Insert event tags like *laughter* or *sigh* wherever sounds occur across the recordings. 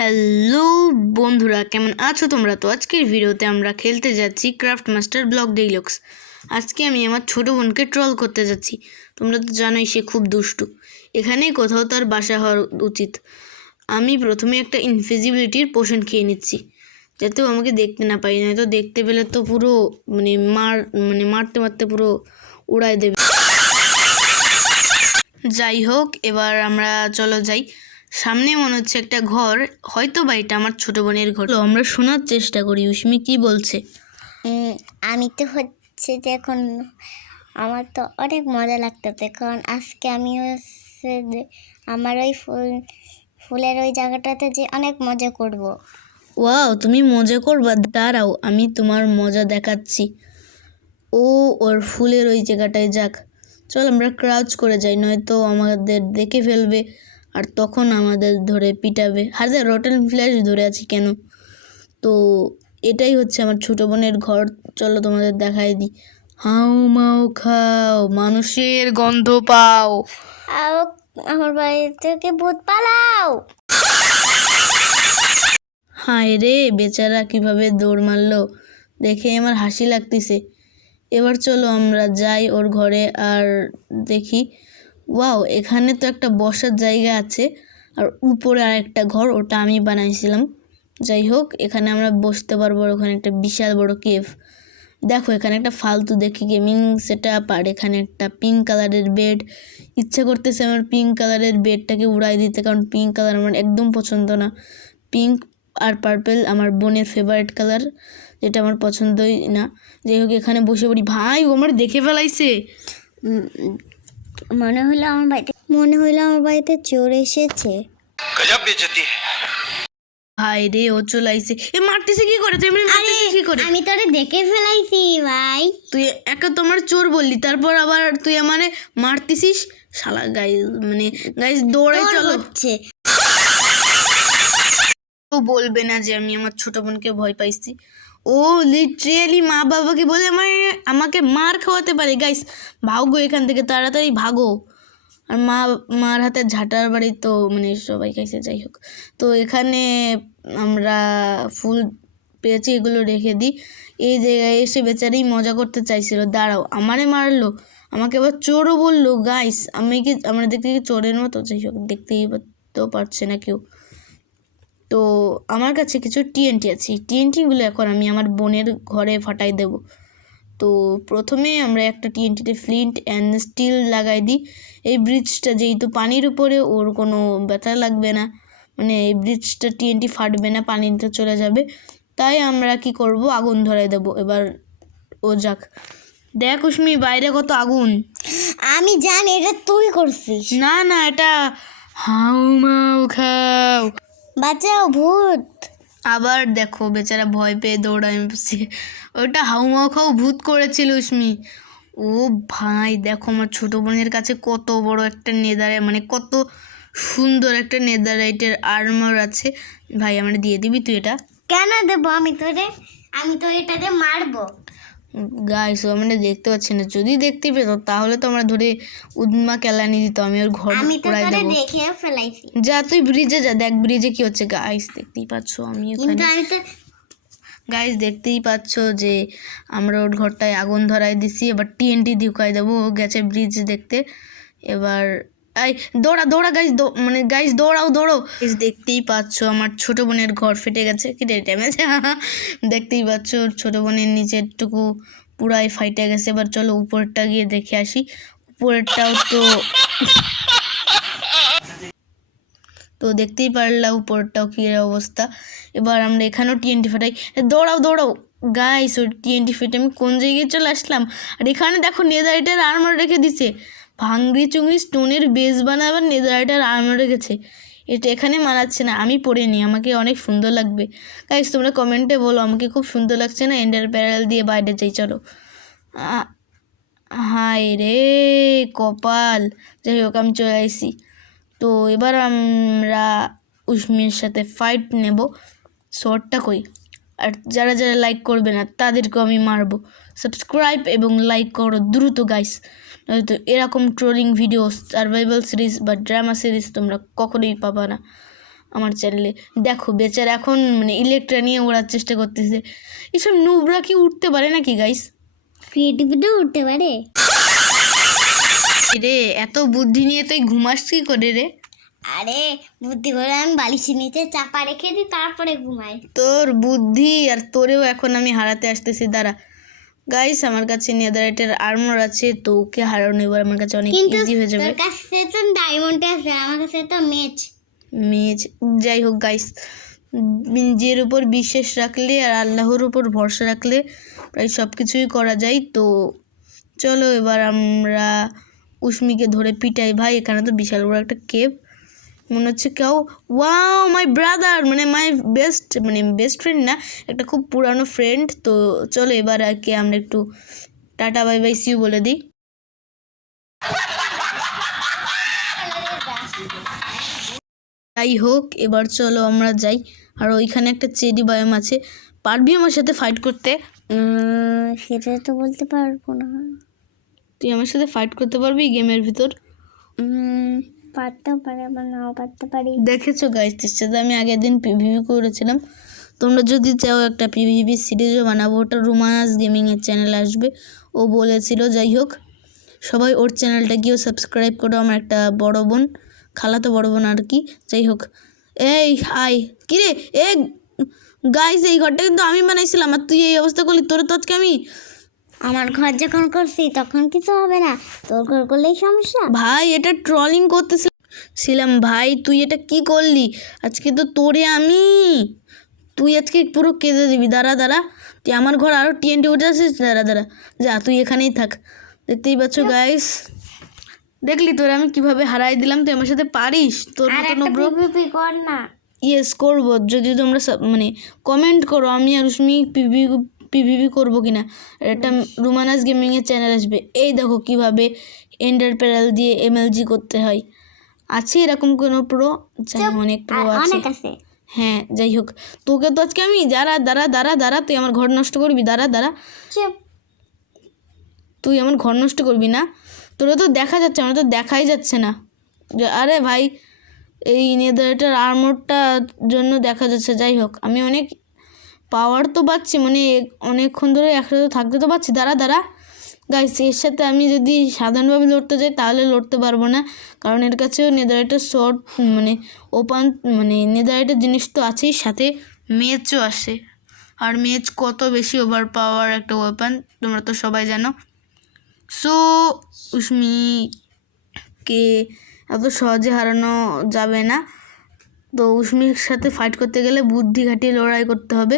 Hello বন্ধুরা, কেমন আছো তোমরা? তো আজকের ভিডিওতে আমরা খেলতে যাচ্ছি ক্রাফট মাস্টার ব্লক ডেইলক্স। আজকে আমি আমার ছোট বোনকে ট্রল করতে যাচ্ছি। তোমরা তো জানোই সে খুব দুষ্টু। এখানেই কোথাও তার বাসা হওয়ার উচিত। আমি প্রথমে একটা ইনফিজিবিলিটির পোষণ খেয়ে নিচ্ছি, যাতে আমাকে দেখতে না পাই নয়তো দেখতে পেলে তো পুরো মানে মার মানে মারতে মারতে পুরো উড়ায় দেবে। যাই হোক, এবার আমরা চলো যাই। সামনে মনে হচ্ছে একটা ঘর হয়তো বা এটা আমার ছোট বোনের ঘর। তো আমরা শোনার চেষ্টা করি উষ্মি কি বলছে? আমি তো হচ্ছে যে এখন আমার তো অনেক মজা লাগতেছে কারণ আজকে আমি হচ্ছে যে আমার ওই ফুল ফুলের ওই জায়গাটাতে যে অনেক মজা করব। ওয়াও তুমি মজা করবা দাঁড়াও আমি তোমার মজা দেখাচ্ছি। ও ওর ফুলের ওই জায়গাটায় যাক। চল আমরা ক্রাউচ করে যাই নয়তো আমাদের দেখে ফেলবে। আর তখন আমাদের ধরে পিটাবে। হাতে রটেন ফ্ল্যাশ ধরে আছি কেন? তো এটাই হচ্ছে আমার ছোটো বোনের ঘর। চলো তোমাদের দেখাই দিই। হাউ মাউ খাও মানুষের গন্ধ পাও। আমার বাড়ি থেকে ভূত পালাও। হায় রে বেচারা কীভাবে দৌড় মারলো। দেখে আমার হাসি লাগতেছে। এবার চলো আমরা যাই ওর ঘরে আর দেখি ওয়াও, এখানে তো একটা বসার জায়গা আছে। আর উপরে আর একটা ঘর, ওটা আমি বানাইছিলাম। যাই হোক, এখানে আমরা বসতে পারব ওখানে একটা বিশাল বড় কেভ। দেখো, এখানে একটা ফালতু দেখি গেমিং সেট আপ আর এখানে একটা পিঙ্ক কালারের বেড ইচ্ছে করতেছে আমার পিঙ্ক কালারের বেডটাকে উড়াই দিতে, কারণ পিঙ্ক কালার আমার একদম পছন্দ না। পিঙ্ক আর পার্পেল আমার বোনের ফেভারিট কালার যেটা আমার পছন্দই না। যাই হোক, এখানে বসে পড়ি। ভাই, ও আমার দেখে ফেলাইছে। মনে হলো আমার বাড়িতে মনে হলো আমার বাড়িতে চোর এসেছে। হাই রে ও চলে আইছে। এ মারতেছে কি করে? তুই এমনি কি করে? আমি তোরে দেখে ফেলাইছি ভাই। তুই একা তোমার চোর বললি তারপর আবার তুই আমারে মারতেছিস? শালা গাইস মানে গাইস দৌড়ে চলো। হচ্ছে। বলবে না যে আমি আমার ছোট বোনকে ভয় পাইছি। ও লিটারেলি মা বাবাকে বলে আমার আমাকে মার খাওয়াতে পারে। গাইস ভাগো এখান থেকে, তাড়াতাড়ি ভাগো। আর মা, মার হাতে ঝাঁটার বাড়ি তো মানে সবাই খাইছে, যাই হোক। তো এখানে আমরা ফুল পেয়েছি, এগুলো রেখে দিই। এই জায়গায় এসে বেচারি মজা করতে চাইছিল। দাঁড়াও, আমারে মারলো। আমাকে আবার চোরও বলল। গাইস আমি কি, আমরা দেখতে চোরের মতো? যাই হোক, দেখতেই তো পারছে না কেউ। তো আমার কাছে কিছু টিএনটি আছে। এই টিএনটিগুলো এখন আমি আমার বোনের ঘরে ফাটাই দেব। তো প্রথমে আমরা একটা টিএনটিতে ফ্লিন্ট অ্যান্ড স্টিল লাগাই দিই। এই ব্রিজটা যেহেতু পানির উপরে ওর কোনো ব্যথা লাগবে না। মানে এই ব্রিজটা টিএনটি ফাটবে না পানিতে চলে যাবে। তাই আমরা কি করব? আগুন ধরাই দেব। এবার ও যাক। দেখ উষ্মি বাইরে কত আগুন। আমি জানি এটা তুই করছিস। না না এটা হাউ মাউ খাও। বাঁচাও ভূত। আবার দেখো বেচারা ভয় পেয়ে দৌড়ায় বসে। ওটা হাউমাউ খাও ভূত করেছিল উষ্মি ও ভাই দেখো আমার ছোটো বোনের কাছে কত বড় একটা নেদারে মানে কত সুন্দর একটা নেদারাইটের আর্মার আছে। ভাই আমার দিয়ে দিবি তুই এটা? কেন দেবো আমি তোরে? আমি তো এটাতে মারবো। গাইস ও মানে দেখতে পাচ্ছি না। যদি দেখতে পেতো তাহলে তো আমরা ধরে উদ্মা কেলানি দিত আমি ওর ঘর আমি তো তোরে দেখে ফেলাইছি। যা তুই ব্রিজে যা দেখ ব্রিজে কি হচ্ছে। গাইস দেখতেই পাচ্ছ আমি ওখানে কিন্তু আমি তো গাইজ দেখতেই পাচ্ছ যে আমরা ওর ঘরটায় আগুন ধরাই দিছি। এবার টিএনটি ঢুকাই দেবো ও গেছে ব্রিজ দেখতে। এবার এই দৌড়া দৌড়া গাইজ মানে গাইজ দৌড়াও দৌড়ো গাইজ দেখতেই পাচ্ছ আমার ছোট বোনের ঘর ফেটে গেছে। কি রে ড্যামেজ *laughs* দেখতেই পাচ্ছ ছোট বোনের নিচেরটুকু পুরাই ফাইটে গেছে। এবার চলো উপরেরটা গিয়ে দেখে আসি। উপরেরটাও তো *laughs* তো দেখতেই পারলাম উপরটাও কী অবস্থা। এবার আমরা এখানেও টিএনটি ফাটাই। দৌড়াও দৌড়াও। গাইস ওই টিএনটি ফেটে আমি কোন জায়গায় চলে আসলাম? আর এখানে দেখো নেদারাইটার আর্মার রেখে দিছে। ভাঙ্গি চুংড়ি স্টোনের বেস বানাবার নেদারাইটার আর্মার রেখেছে এটা এখানে মানাচ্ছে না, আমি পরে নিই, আমাকে অনেক সুন্দর লাগবে। গাইস তোমরা কমেন্টে বলো, আমাকে খুব সুন্দর লাগছে না এন্ডার প্যারাল দিয়ে বাইরে যাই, চলো। হায় রে, কপাল। যাই হোক, আমি চলে আসি। তো এবার আমরা উষ্মির সাথে ফাইট নেব। শর্টটা কই? আর যারা যারা লাইক করবে না, তাদেরকেও আমি মারবো। সাবস্ক্রাইব এবং লাইক করো দ্রুত গাইস নয়তো এরকম ট্রোলিং ভিডিও সার্ভাইভাল সিরিজ বা ড্রামা সিরিজ তোমরা কখনোই পাবা না আমার চ্যানেলে দেখো বেচারা এখন মানে ইলেকট্রা নিয়ে ওড়ার চেষ্টা করতেছে। এসব নুবরা কি উঠতে পারে নাকি গাইস ক্রিয়েটিভিটিও উঠতে পারে। রে এত বুদ্ধি নিয়ে তুই ঘুমাস কি করে রে? আরে বুদ্ধি করে আমি বালিশের নিচে চাপা রেখে দিই তারপরে ঘুমাই। তোর বুদ্ধি আর তোরেও এখন আমি হারাতে আসতেছি দাঁড়া। গাইস আমার কাছে নেদারাইটের আর্মর আছে তো ওকে হারানো এবার আমার কাছে অনেক ইজি হয়ে যাবে। তোর কাছে তো ডায়মন্ড আছে আমার কাছে তো মেচ মেজ যাই হোক গাইস নিজের উপর বিশ্বাস রাখলে আর আল্লাহর উপর ভরসা রাখলে প্রায় সব কিছুই করা যায় তো চলো এবার আমরা উষ্মিকে ধরে পিটাই। ভাই এখানে তো বিশাল বড় একটা কেপ মনে হচ্ছে কেউ ওয়াও মাই ব্রাদার মানে মাই বেস্ট মানে বেস্ট ফ্রেন্ড না একটা খুব পুরানো ফ্রেন্ড তো চলো এবার আর কি আমরা একটু টাটা বাই বাই সিউ বলে দিই। যাই হোক এবার চলো আমরা যাই। আর ওইখানে একটা চেডি বায়াম আছে। পারবি আমার সাথে ফাইট করতে? সেটা তো বলতে পারব না। তুই আমার সাথে ফাইট করতে পারবি গেমের ভিতর? পারতেও পারে, আবার নাও পারতে পারি। দেখেছ গাইস তোর সাথে আমি আগের দিন পিভিভি করেছিলাম। তোমরা যদি চাও একটা পিভিভি সিরিজও বানাবো, ওটা রুমানাস গেমিংয়ের চ্যানেল আসবে। ও বলেছিল, যাই হোক, সবাই ওর চ্যানেলটা গিয়েও সাবস্ক্রাইব করো, আমার একটা বড় বোন, খালাতো বড় বোন আর কি। যাই হোক, এই, হাই কিরে এ গাইস এই ঘরটা কিন্তু আমি বানাইছিলাম, আর তুই এই অবস্থা করলি, তোর তো আজকে আমি আমার ঘর যখন করছি তখন কিছু হবে না। তোর ঘর করলেই সমস্যা। ভাই এটা ট্রলিং করতেছিলাম ভাই তুই এটা কি করলি? আজকে তো তোরে আমি। তুই আজকে পুরো কেঁদে দিবি। দাঁড়া দাঁড়া। তুই আমার ঘর আরও টিএনটি উঠে আসিস? দাঁড়া দাঁড়া। যা তুই এখানেই থাক। দেখতেই পাচ্ছ গাইস দেখলি তোরে আমি কীভাবে হারাই দিলাম? তুই আমার সাথে পারিস? তোর কর না। ইয়েস করব। যদি তোমরা মানে কমেন্ট করো আমি আর উসমি পিভি পিভিভি করব কিনা? একটা রুমানাস গেমিংয়ের চ্যানেল আসবে। এই দেখো কীভাবে এন্ডার প্যারাল দিয়ে এমএলজি করতে হয়। আছে এরকম কোনো প্রো অনেক প্রো আছে। হ্যাঁ যাই হোক। তোকে তো আজকে আমি দাঁড়া দাঁড়া দাঁড়া দাঁড়া তুই আমার ঘর নষ্ট করবি দাঁড়া দাঁড়া। তুই আমার ঘর নষ্ট করবি না। তোরা তো দেখা যাচ্ছে আমার তো দেখাই যাচ্ছে না। আরে ভাই এই নেদারটার আর্মরটার জন্য দেখা যাচ্ছে। যাই হোক আমি অনেক পাওয়ার তো পাচ্ছি মানে অনেকক্ষণ ধরে একসাথে থাকতে তো পারছি দাঁড়া দাঁড়া। গাইস এর সাথে আমি যদি সাধারণভাবে লড়তে যাই, তাহলে লড়তে পারব না। কারণ এর কাছেও নেদারাইটের শর্ট মানে ওপান মানে নেদারাইটের জিনিস তো আছেই, সাথে মেচও আসে আর মেচ কত বেশি ওভার পাওয়ার একটা ওয়েপন তোমরা তো সবাই জানো। সো উষ্মিকে এত সহজে হারানো যাবে না। তো উষ্মির সাথে ফাইট করতে গেলে বুদ্ধি ঘাটিয়ে লড়াই করতে হবে।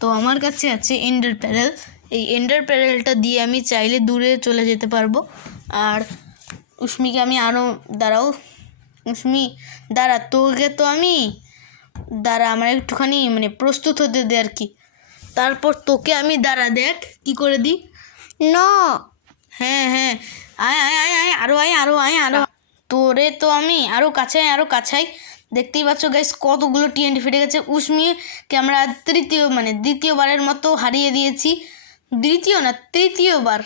তো আমার কাছে আছে এন্ডার প্যারেল এই এন্ডার প্যারেলটা দিয়ে আমি চাইলে দূরে চলে যেতে পারব। আর উষ্মিকে আমি আরও দাঁড়াও। উষ্মি দাঁড়া, তোকে তো আমি, দাঁড়া, আমার একটুখানি মানে প্রস্তুত হতে দে আর কি। তারপর তোকে আমি, দাঁড়া, দেখ, কি করে দিই। নো। হ্যাঁ হ্যাঁ। আয় আয় আয় আয় আরও আয় আরও আয় আরও তোরে তো আমি আরও কাছে আরও কাছাই দেখতেই পাচ্ছ গাইস কতগুলো টিএনটি ফেটে গেছে। উষ্মিকে আমরা তৃতীয় মানে দ্বিতীয়বারের মতো হারিয়ে দিয়েছি। দ্বিতীয় না, তৃতীয়বার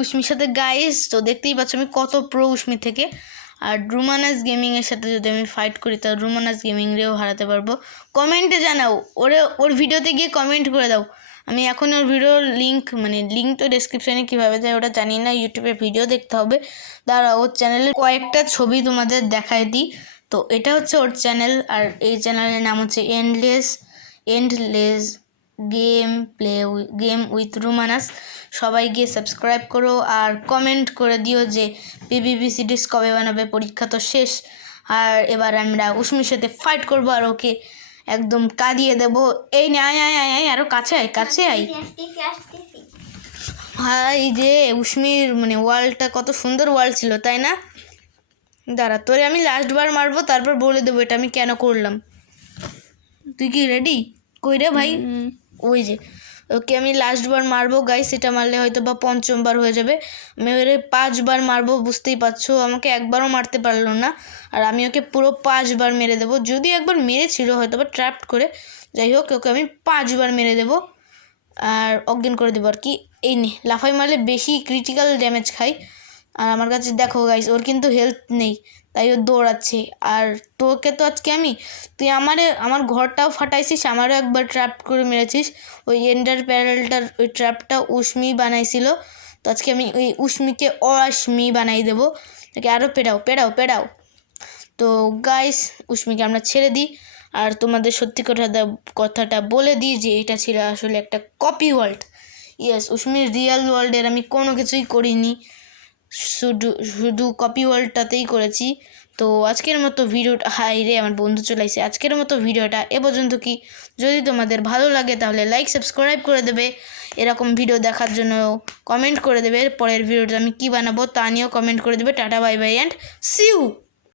উষ্মির সাথে গাইস তো দেখতেই পাচ্ছ আমি কত প্রো উষ্মি থেকে। আর রুমানাস গেমিংয়ের সাথে যদি আমি ফাইট করি, তাহলে রুমানাস গেমিংরেও হারাতে পারব। কমেন্টে জানাও, ওরে, ওর ভিডিওতে গিয়ে কমেন্ট করে দাও। আমি এখন ওর ভিডিওর লিঙ্ক মানে লিঙ্ক তো ডেসক্রিপশানে কীভাবে যায় ওটা জানি না ইউটিউবে ভিডিও দেখতে হবে। দাঁড়া ওর চ্যানেলের কয়েকটা ছবি তোমাদের দেখায় দিই। তো এটা হচ্ছে ওর চ্যানেল আর এই চ্যানেলের নাম হচ্ছে endless endless game play game with Rumana's সবাই গিয়ে সাবস্ক্রাইব করো আর কমেন্ট করে দিও যে পিবিবি সিরিজ কবে বানাবে, পরীক্ষা তো শেষ। আর এবার আমরা উষ্মির সাথে ফাইট করব আর ওকে একদম কাঁদিয়ে দেবো। এই নে, আয় আয় আয় আরও কাছে আয় কাছে আয়। ভাই যে উষ্মির মানে ওয়ালটা কত সুন্দর ওয়াল ছিল, তাই না? দাঁড়া তোরে আমি লাস্টবার মারবো তারপর বলে দেবো এটা আমি কেন করলাম। তুই কি রেডি কই রে ভাই? ওই যে ওকে আমি লাস্টবার মারবো গাই সেটা মারলে হয়তো বা পঞ্চমবার হয়ে যাবে। আমি ওরে পাঁচবার মারবো বুঝতেই পারছ? আমাকে একবারও মারতে পারল না আর আমি ওকে পুরো পাঁচবার মেরে দেবো। যদি একবার মেরেছিল হয়তো বা ট্র্যাপ করে। যাই হোক ওকে আমি পাঁচবার মেরে দেবো। আর অজ্ঞান করে দেবো আর কি। এই নে লাফাই মারলে বেশি ক্রিটিক্যাল ড্যামেজ খাই আর আমার কাছে দেখো গাইস ওর কিন্তু হেলথ নেই, তাই ও দৌড়াচ্ছে। আর তোকে তো আজকে আমি, তুই আমারে, আমার ঘরটাও ফাটাইছিস, আমারও একবার ট্র্যাপ করে মেরেছিস। ওই এন্ডার প্যারেলটার ওই ট্র্যাপটা উষ্মি বানাইছিল। তো আজকে আমি ওই উষ্মিকে অশ্মি বানাই দেবো। তাকে আরও পেড়াও পেড়াও পেড়াও। তো গাইস উষ্মিকে আমরা ছেড়ে দিই। আর তোমাদের সত্যি কথা কথাটা বলে দিই যে, এটা ছিল আসলে একটা কপি ওয়ার্ল্ড ইয়েস উষ্মির রিয়েল ওয়ার্ল্ডের আমি কোনো কিছুই করিনি। শুধু শুধু কপি ওয়ার্ল্ডটাতেই করেছি। তো আজকের মতো ভিডিওটা হাই রে, আমার বন্ধু চলে আসে আজকের মতো ভিডিওটা এ পর্যন্ত কি? যদি তোমাদের ভালো লাগে তাহলে লাইক সাবস্ক্রাইব করে দেবে। এরকম ভিডিও দেখার জন্য কমেন্ট করে দেবে। পরের ভিডিওটা আমি কী বানাবো তা নিয়েও কমেন্ট করে দেবে। Tata bye bye and see you